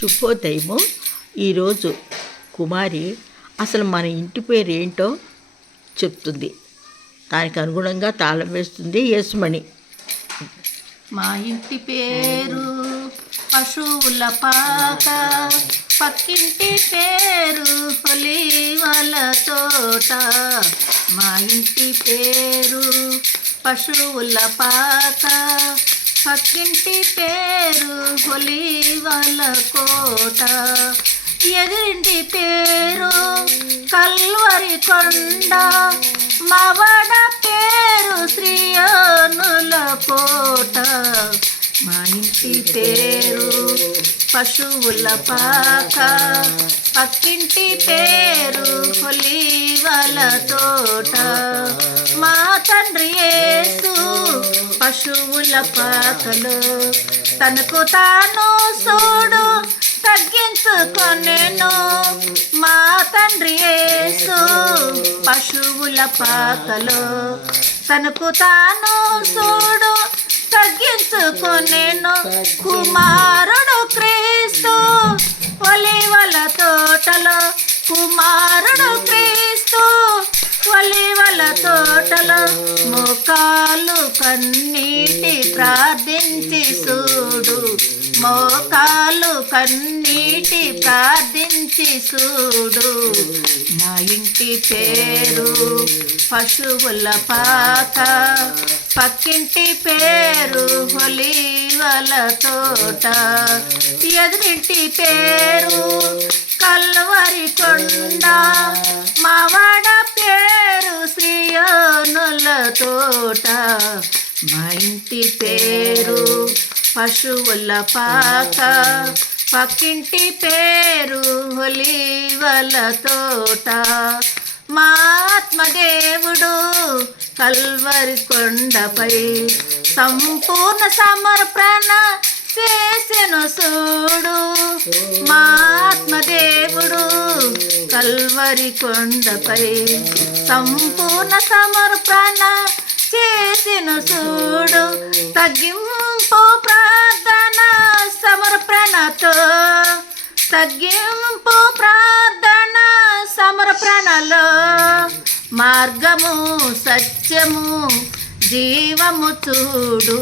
శుభోదయము ఈరోజు కుమారి అసలు మన ఇంటి పేరు ఏంటో చెప్తుంది. దానికి అనుగుణంగా తాళం వేస్తుంది యేసుమణి. మా ఇంటి పేరు పశువుల పాక పక్కింటి పేరు ఒలీవల తోట. మా ఇంటి పేరు పశువుల పాక పక్కింటి పేరు ఒలీవల కోట. ఎదురింటి పేరు కల్వరి కొండ. మవడ పేరు శ్రీయోనుల కోట. మా ఇంటి పేరు పశువుల పాక. పక్కింటి పేరు ఒలీవల తోట. మా తండ్రి ఏసు పశువుల పాకలో తనకు తాను సోడు తగ్గించుకొనేను. మా తండ్రి యేసు పశువుల పాకలో తనకు తాను సోడు తగ్గించుకొనేను. కుమారుడు క్రీస్తు ఒలివల తోటలో కుమారుడు క్రీస్తు తోటలో మోకాలు కన్నీటి ప్రార్థించి చూడు. మోకాలు కన్నీటి ప్రార్థించి చూడు. నా ఇంటి పేరు పశువుల పాక. పక్కింటి పేరు హొలీవల తోట. ఎదురింటి పేరు కల్వరి కొండ. మావాడ ఇంటి పేరు పశువుల పాక పక్కింటి పేరు ఒలీవల తోట. మా ఆత్మదేవుడు కల్వరి కొండపై సంపూర్ణ సమర్పణ చేసెను చూడు మా ఆత్మదేవుడు కల్వరి కొండపై సంపూర్ణ సమర్పణ చేసిన చూడు తగ్గింపు ప్రార్థన సమర్పణతో తగ్గింపు ప్రార్థన సమర్పణలో మార్గము సత్యము జీవము చూడు.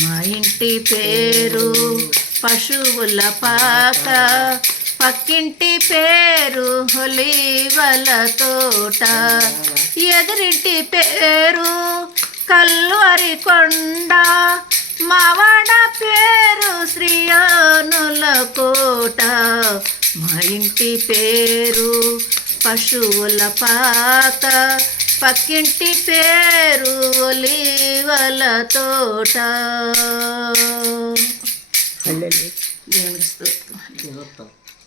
మా ఇంటి పేరు పశువుల పాక పక్కింటి పేరు హొలీవల తోట. ఎదురింటి పేరు కల్వరి కొండ. మావాడ పేరు శ్రీయోనుల కోట. మా ఇంటి పేరు పశువుల పాక పక్కింటి పేరు ఒలీవల తోట.